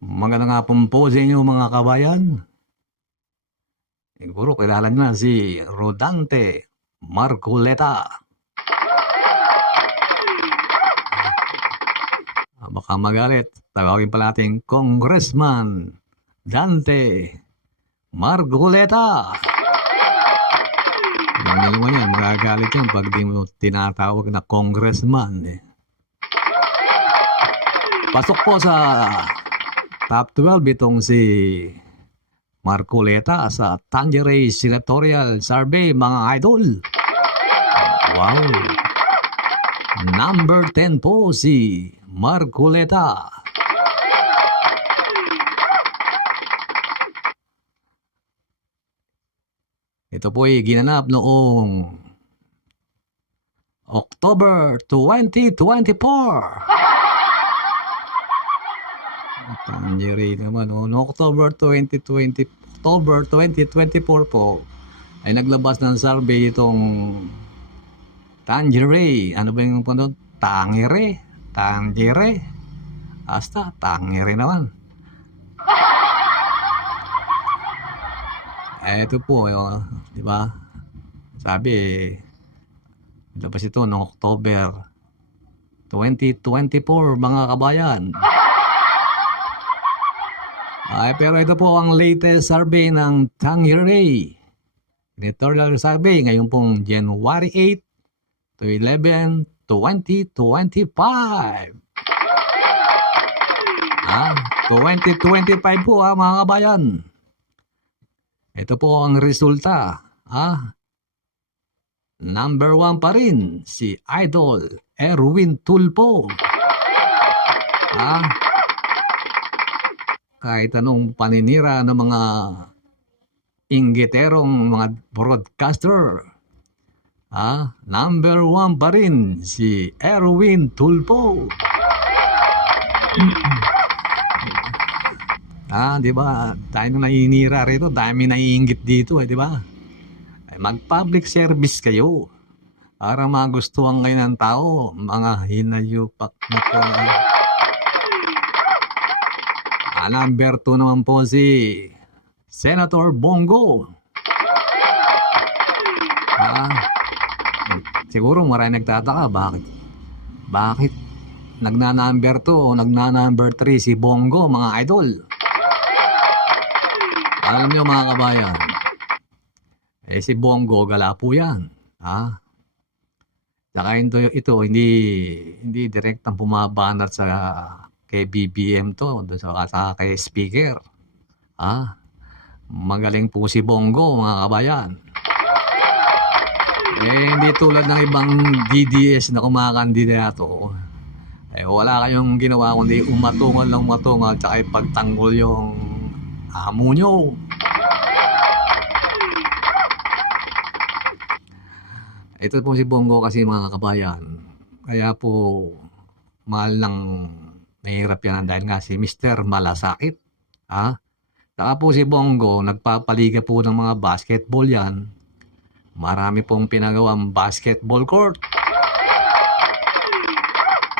Magandang hapon po sa inyo mga kabayan. Siguro kilala niyo na si Rodante Marcoleta. Baka magalit. Tawagin pala natin Congressman Dante Marcoleta. Ano naman yan, magagalit yan pag di mo tinatawag na congressman. Pasok po sa top 12 itong si Marcoleta sa Tangeray Senatorial Survey, mga idol. Wow. Number 10 po si Marcoleta. Ito po ay ginanap noong October 2024. Tangeray naman, noong October 2024 po ay naglabas ng survey itong Tangeray. Ano ba yung punto? Tangeray. Hasta Tangeray naman. Ito po, di ba? Sabi, labas ito noong October 2024, mga kabayan. Pero ito po ang latest survey ng Tangeray Senatorial Survey ngayon pong January 8 to 11, 2025. 2025 po mga kabayan. Ito po ang resulta. Number 1 pa rin si Idol Erwin Tulfo. Kahit anong paninira ng mga inggiterong mga broadcaster. Number 1 pa rin si Erwin Tulfo. Di ba? Tayo nang naninira rito, dami naiinggit dito, di ba? Mag-public service kayo para magustuhan kayo ng tao, mga hinayupak na to. Number 2 naman po si Senator Bongo. Siguro marami nagtataka, bakit nagna-number 2 o nagna-number 3 si Bongo, mga idol? Alam nyo mga kabayan, si Bongo gala po yan. Saka ito hindi direktang pumabanat sa kay BBM to, sa kay speaker. Magaling po si Bongo, mga kabayan. Hindi tulad ng ibang DDS na kumakandidato. Wala kayong ginawa kundi umatungal at saka ipagtanggol yung amo nyo. Ito po si Bongo kasi, mga kabayan. Kaya po mahal ng mahirap yan dahil nga si Mr. Malasakit. Saka po si Bongo, nagpapaliga po ng mga basketball yan. Marami pong pinagawang basketball court.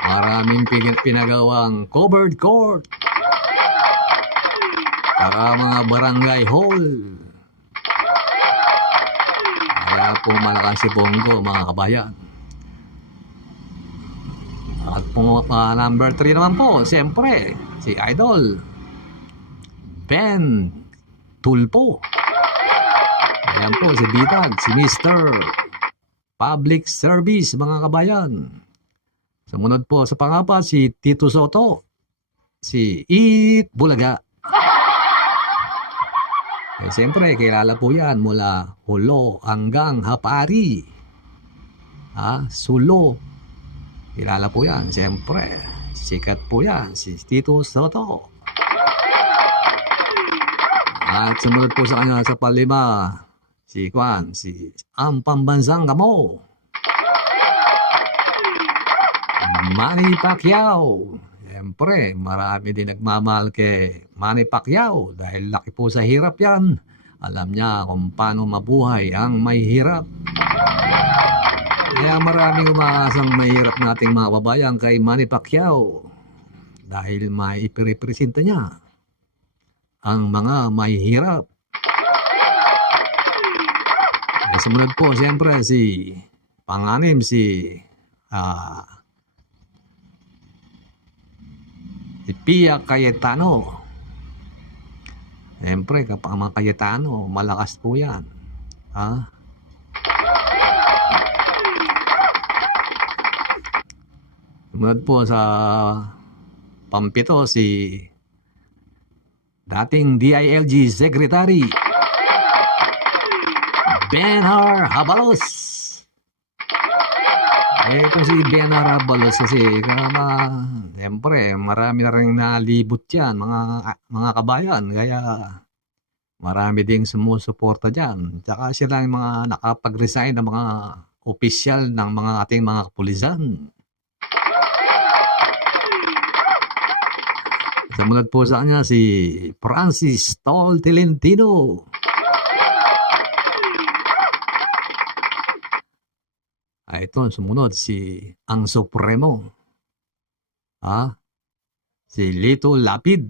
Maraming pinagawang covered court. Saka mga barangay hall. Kaya po malakas si Bongo, mga kabayan. At po number 3 naman po, siyempre, si Idol Ben Tulfo. Ayan po, si Bitag, si Mr. Public Service, mga kabayan. Sumunod po sa pangapa, si Tito Soto, si Eat Bulaga. Siyempre, kilala po yan mula Hulo hanggang Hapari. Sulo. Kilala po yan, siyempre. Sikat po yan, si Tito Soto. At sumunod po sa kanya sa palima, si ang pambansang kamo, Manny Pacquiao. Siyempre, marami din nagmamahal kay Manny Pacquiao dahil laki po sa hirap yan. Alam niya kung paano mabuhay ang may hirap. Kaya maraming umaasang mahirap nating mga babayan kay Manny Pacquiao dahil maipirepresenta niya ang mga mahihirap. Sumunod po siyempre si panganim si Pia Cayetano. Siyempre kapag mga Cayetano, malakas po yan. Sumunod po sa pampito si dating DILG Secretary Benhar Abalos. Ito si Benhar Abalos kasi siyempre marami na rin nalibot yan mga kabayan, kaya marami ding sumusuporta dyan. Tsaka sila yung mga nakapag-resign ng mga opisyal ng mga ating mga kapulisan. Sumunod po sa kanya si Francis Tol Tolentino. Ito sumunod si ang Supremo. Si Lito Lapid.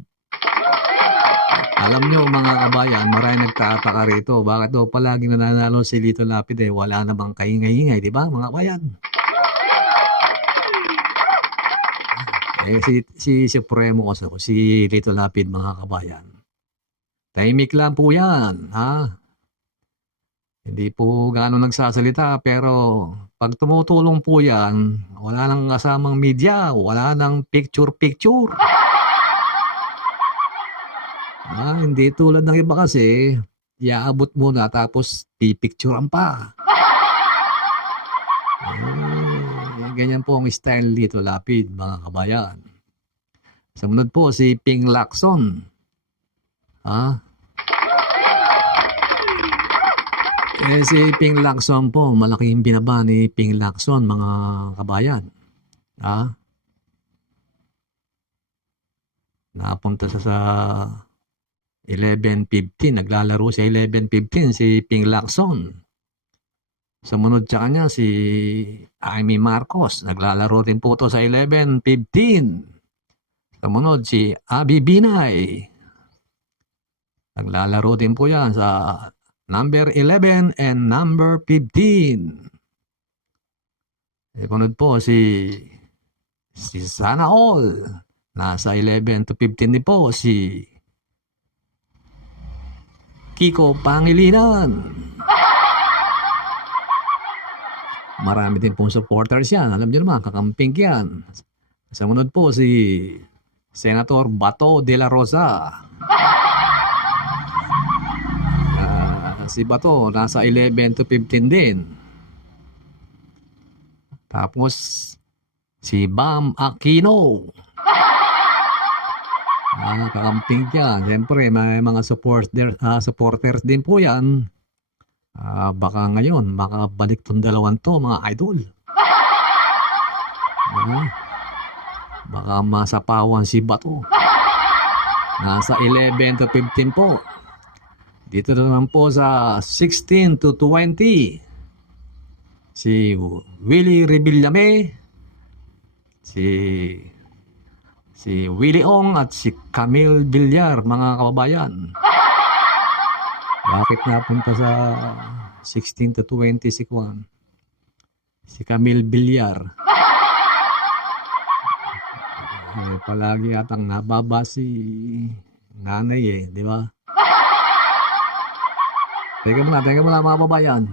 Alam nyo mga kabayan, marami nagtataka rito. Bakit daw palaging nananalo si Lito Lapid wala namang kaingay-ingay, di ba mga kabayan? Si Supremo kasi si Lito Lapid mga kabayan. Tahimik lang po yan, Hindi po gaano nagsasalita, pero pag tumutulong po yan, wala nang kasamang media, wala nang picture-picture. Hindi tulad ng iba kasi, iaabot muna tapos pipicturean pa. Ganyan po ang style dito, Lapid, mga kabayan. Sumunod po si Ping Lacson. Si Ping Lacson po, malaking binaba ni Ping Lacson, mga kabayan. Napunta sa 11:15, naglalaro sa 11:15 si Ping Lacson. Sumunod sa kanya si Amy Marcos, naglalaro din po to sa 11:15. Sumunod si Abby Binay, naglalaro din po yan sa number 11 and number 15. Sumunod po si Sana All, nasa 11 to 15 din po si Kiko Pangilinan. Marami din pong supporters yan. Alam niyo naman, kakamping yan. Sumunod po si Senator Bato de la Rosa. Si Bato, nasa 11 to 15 din. Tapos, si Bam Aquino. Kakamping yan. Siyempre, may mga supporters din po yan. Baka ngayon, makabalik tong dalawang to, mga idol. Baka masapawan si Bato. Nasa 11 to 15 po. Dito naman po sa 16 to 20. Si Willie Revillame, si Willie Ong at si Camille Villar, mga kababayan. Bakit napunta sa 16 to 20 si Juan? Si Camille Villar. Palagi atang nababa si nanay di ba? Teka muna mga kababayan.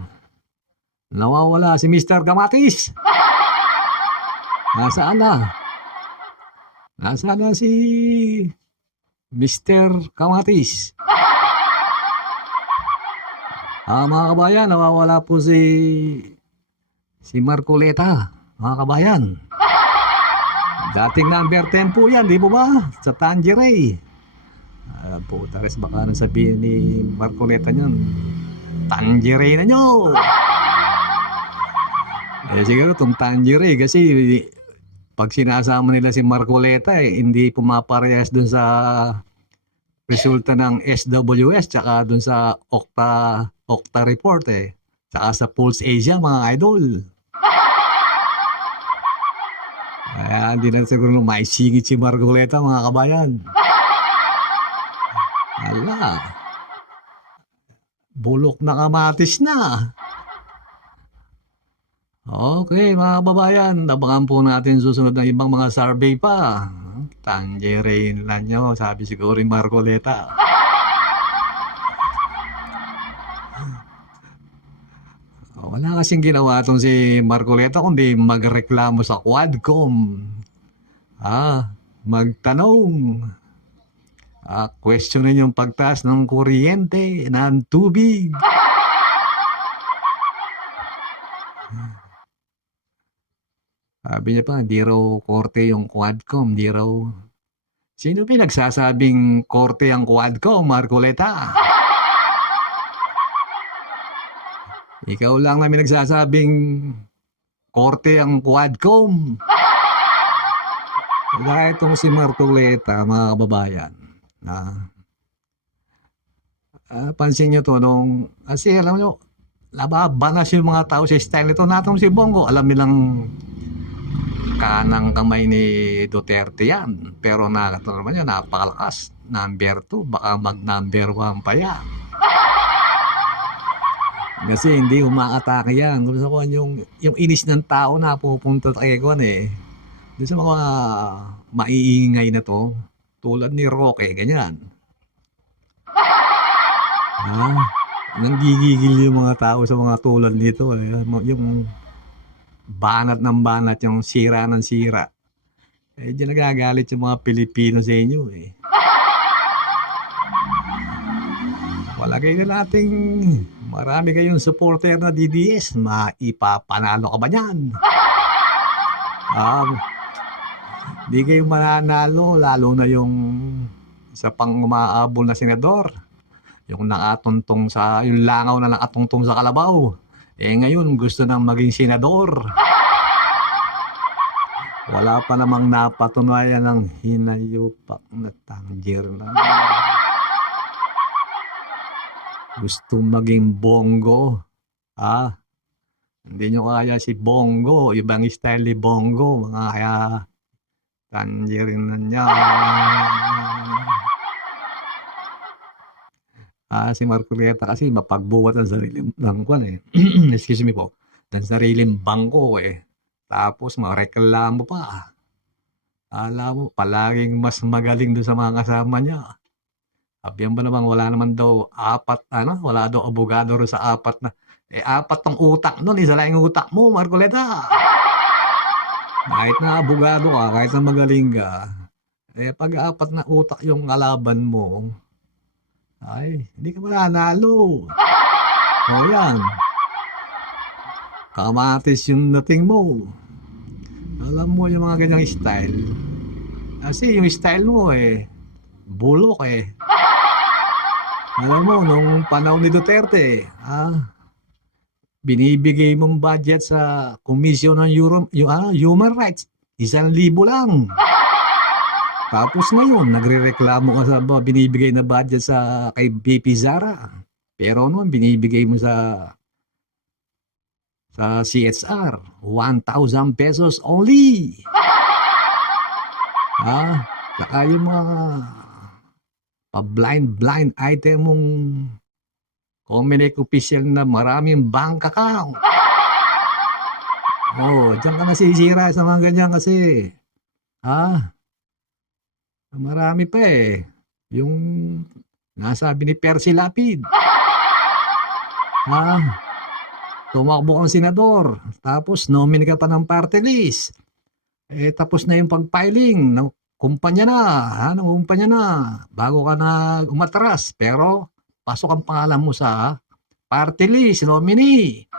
Nawawala si Mr. Gamatis. Nasaan na? Nasaan na si Mr. Gamatis? Mga kabayan, nawawala po si Marcoleta, mga kabayan. Dating number 10 po yan, di po ba? Sa Tangeray. Po, tares baka nang sabihin ni Marcoleta niyan, Tangeray na nyo. Siguro itong Tangeray kasi pag sinasama nila si Marcoleta hindi pumaparehas dun sa resulta ng SWS tsaka dun sa Okta report tsaka sa Pulse Asia, mga idol. Kaya hindi na siguro maisingit si Marcoleta, mga kabayan. Hala, bulok na kamatis na. Okay, mga kababayan, abangan po natin susunod na ibang mga survey pa. Tangerine lang nyo, sabi siguro ni Marcoleta. Wala kasing ginawa tong si Marcoleta kundi magreklamo sa Quadcom. Magtanong. Questionin yung pagtaas ng kuryente, ng tubig. Sabi niya pa, di raw korte yung Quadcom, di raw. Sino pinagsasabing korte ang Quadcom, Marcoleta? Ikaw lang namin nagsasabing korte ang Quadcom. Kaya itong si Marcoleta, mga kababayan, pansin nyo to nung, kasi alam nyo, lababanas yung mga tao sa style nito. Natong si Bongo, alam nilang kanang kamay ni Duterte yan. Pero naman yun, napakalakas. Number 2, baka mag number 1 pa yan. Kasi hindi umaatake yan. Gusto ko yung inis ng tao na pupunta kay Kwan eh. Doon sa mga maiingay na to, tulad ni Roque, ganyan. Nanggigigil yung mga tao sa mga tulad nito eh. Yung banat ng banat, yung sira ng sira. Diyan nagagalit yung mga Pilipino sa inyo eh. Palagay na nating marami kayong supporter na DDS, maipapanalo ka ba yan? Di kayo mananalo, lalo na yung sa pang-umaabol na senador. Yung nakatuntong sa, yung langaw na nakatuntong sa kalabaw. Ngayon gusto nang maging senador. Wala pa namang napatunayan ng hinayupak na tanggir na. Gusto maging Bongo. Hindi nyo kaya si Bongo, ibang style ni Bongo, mga kaya tangerine na niya. Si Marcoleta kasi mapagbuwat ang sariling bangko eh. Excuse me po. Ang sariling bangko eh. Tapos mareklamo pa. Alam mo, palaging mas magaling doon sa mga kasama niya. Sabihan ba naman wala naman daw wala daw abogado rin sa apat na. 4 tong utak nun, isa lang yung utak mo, Marcoleta. Kahit na abogado ka, kahit na magaling ka, pag 4 na utak yung kalaban mo, hindi ka mananalo. Yan. Kamatis yung dating mo. Alam mo yung mga ganyang style. Kasi yung style mo bulok Alam mo, nung panahon ni Duterte, binibigay mong budget sa Komisyon ng Human Rights, 1,000 lang. Tapos ngayon, nagrereklamo ka sa binibigay na budget sa kay BP Sara. Pero noon, binibigay mo sa CSR, 1,000 pesos only. Saka yung mga blind item mong Comelec official na maraming bank account. Diyan ka nasisira sa mga ganyan kasi. Marami pa yung nasabi ni Percy Lapid. Tumakbo kang senador, tapos nominee ka pa ng party list. Tapos na yung pag-filing ng kumpanya na, bago ka na umatras, pero pasok ang pangalan mo sa party list, nominee.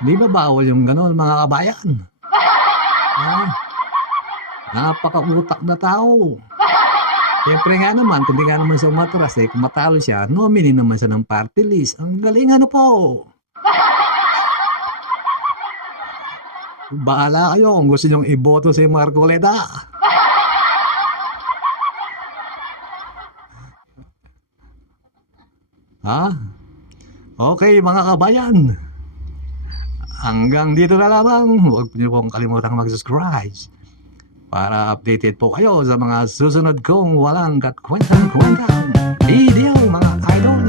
Di ba bawal yung gano'n, mga kabayan? Napaka-utak na tao. Siyempre nga naman, kung di nga naman siya umatras, kung matalo siya, nominee naman siya ng party list. Ang galing po. Bahala kayo kung gusto nyong iboto si Marcoleta. Okay, mga kabayan. Hanggang dito na lamang. Huwag niyo pong kalimutang mag-subscribe. para updated po kayo sa mga susunod kong walang katkwentang-kwentang video mga idol.